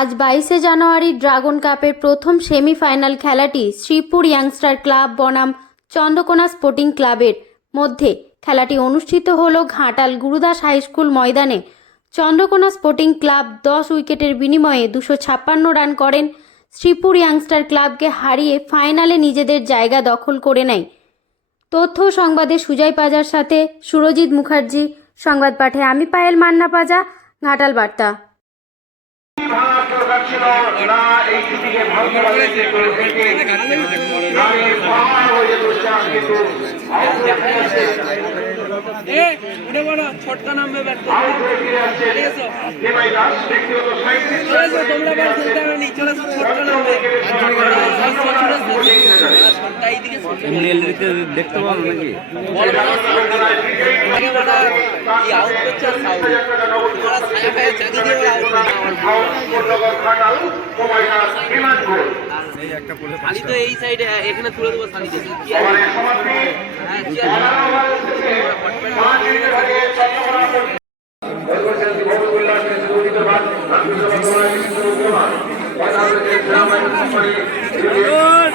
আজ বাইশে জানুয়ারি ড্রাগন কাপের প্রথম সেমিফাইনাল খেলাটি শ্রীপুর ইয়াংস্টার ক্লাব বনাম চন্দ্রকোনা স্পোর্টিং ক্লাবের মধ্যে। খেলাটি অনুষ্ঠিত হল ঘাটাল গুরুদাস হাইস্কুল ময়দানে। চন্দ্রকোনা স্পোর্টিং ক্লাব দশ উইকেটের বিনিময়ে দুশো ছাপ্পান্ন রান করেন। শ্রীপুর ইয়াংস্টার ক্লাবকে হারিয়ে ফাইনালে নিজেদের জায়গা দখল করে নেয়। তথ্য সংবাদে সুজয় পাজার সাথে সুরজিৎ মুখার্জি। সংবাদ পাঠে আমি পায়েল মান্না পাজা, ঘাটাল বার্তা। দরকার ছিল না এই ছুটিকে ভাঙতে করে বলো ছটকা নামবে তোমরা ছটকা নামবে। এমনি এলরিতে দেখতে পাবো নাকি? খালি তো এই সাইডে এখানে তুলে দেবো সানি দিয়ে।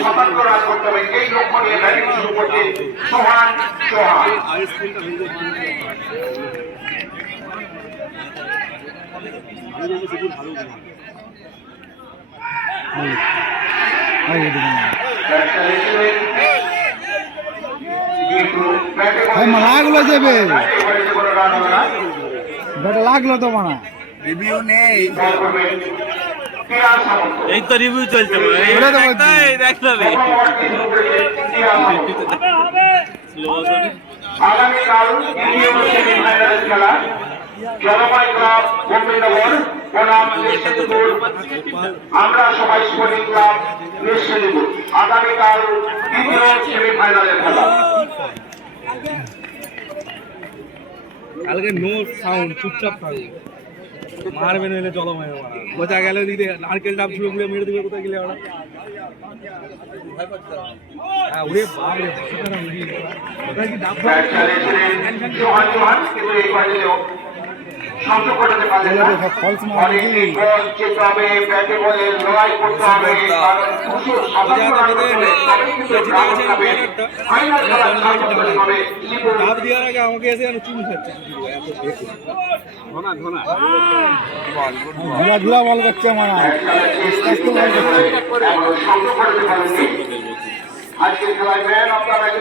সতর্ক রাজ করতে হবে এই লক্ষ্য নিয়ে ব্যাটিং শুরু করছে সোহান চৌহান লাগল যাবে। বেটা লাগল তো মানা রিভিউ নেই। এই তো রিভিউ চলছে। আগামীকাল দ্বিতীয় খেলা জলপাই ক্লাব গোবিন্দনগর বনাম নিশ্চিতপুর আমরা সবাই স্পোর্টিং ক্লাব নিশ্চিতপুর আগামীকাল দ্বিতীয় সেমিফাইনালের খেলা। কালকে নো সাউন্ড চুপচাপ থাকবে মারবে নইলে জলময় মারা বোঝা গেল দিদি নারকেল ডাব ছুড়ে মুড়ে মেরে দিবে, কোথায় গেলে ওরা? কোথায় কি ডাব না বল হবে ব্যাটে বলে লড়াই করতে হবে কারণ দুশো সাতান্ন রান করতে হবে কিন্তু ড্রাগন কাপের ফাইনাল খেলা স্টার্ট করতে হবে শ্রীপুর দেওয়ার আগে আমাকে এসে যেন চুল খাচ্ছে ধুলা বল করছে মানা আজকের খেলায় ম্যান অফ দ্য ম্যাচ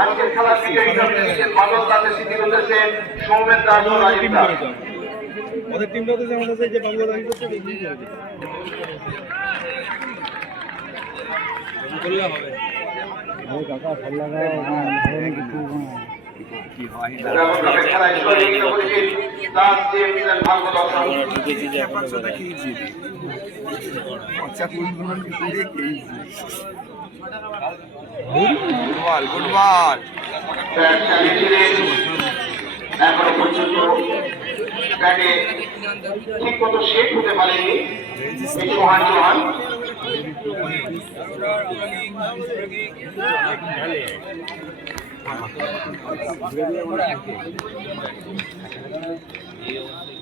আজকের খেলা বিজয়ী হচ্ছেন বাদল দাসের স্মৃতির উদ্দেশ্যে সৌমেন দাস ও রাজীব দাস। ওদের টিমটা তো যেমন আছে যে বাংলাদেশ করছে করলে হবে। কাকা ভালো লাগা কিছু কি হয়? খেলায় আচ্ছা কোন কোন খেয়েছি ফুটবল ফুটবল এখনও পর্যন্ত ব্যাটে ঠিক মতো শেখ হতে পারেনি। সোহান চৌহান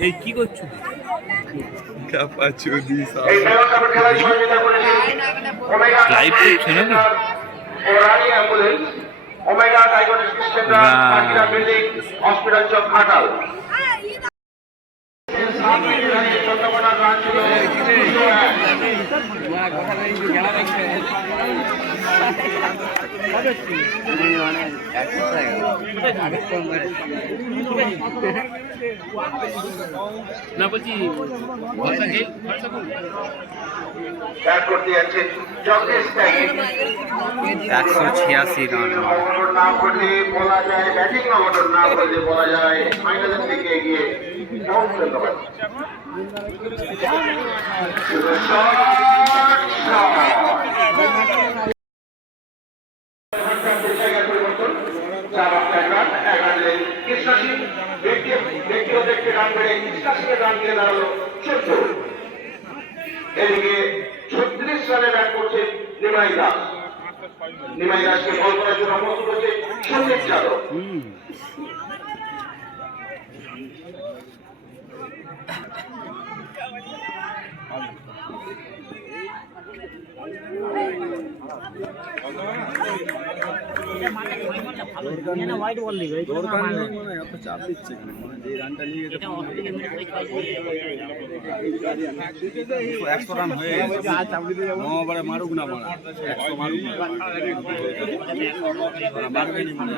এই কি করছ? কাপাচু দি এই মেয়র কাপের খেলায় ওমেগা ডায়াগনস্টিক সেন্টার বাহ। বিল্ডিং হসপিটাল চক ঘাটাল কথা নেই দেখছে ব্যাট করতে যাচ্ছে জগদীশ ত্যাগী একশো ছিয়াশি রান। না করলে বলা যায় ব্যাটিং না করলে বলা যায় ফাইনালের দিকে এগিয়ে পারে কৃষ্ণ সিং ব্যক্তিগত দেখতে করে কৃষ্ণ সিংয়ের রান দিয়ে দাঁড়াল চোদ্দ এদিকে ছত্রিশ সালে ব্যাট করছে নিমাই দাস। নিমাই দাসকে বল করার জন্য প্রস্তুত করছে সন্দীপ যাদব। একশো রান হয়ে মারুক না মারা একশো মারুক মারবে নি মানে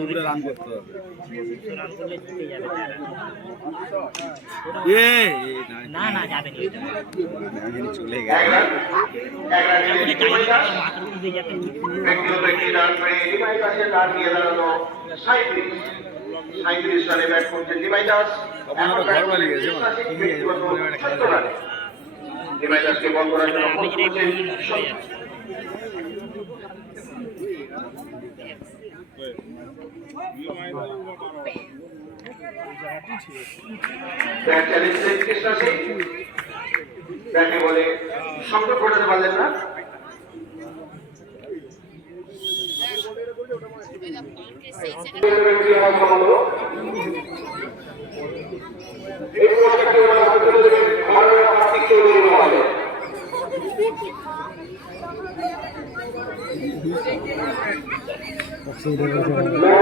মানে রান করতে হবে না না যাবে চলে রানে ব্যাট করছে নিমাই দাস নিমাই দাসকে বল করার জন্য হচ্ছে সন্দীপ। ব্যাট চালিয়েছিলেন কৃষ্ণ সিং বলে সংগ্রহ করতে পারলেন না কাঠালিজ কি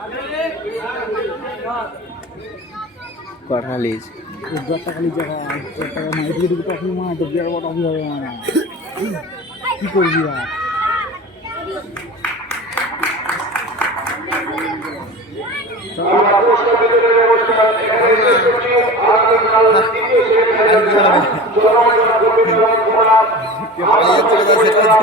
আর আমরা পুরস্কার বিতরণের অনুষ্ঠান এখানে শেষ করছি আগামীকাল দ্বিতীয় সেমিফাইনাল খেলা জনগণ জনগণ কুমার আজকে খেলা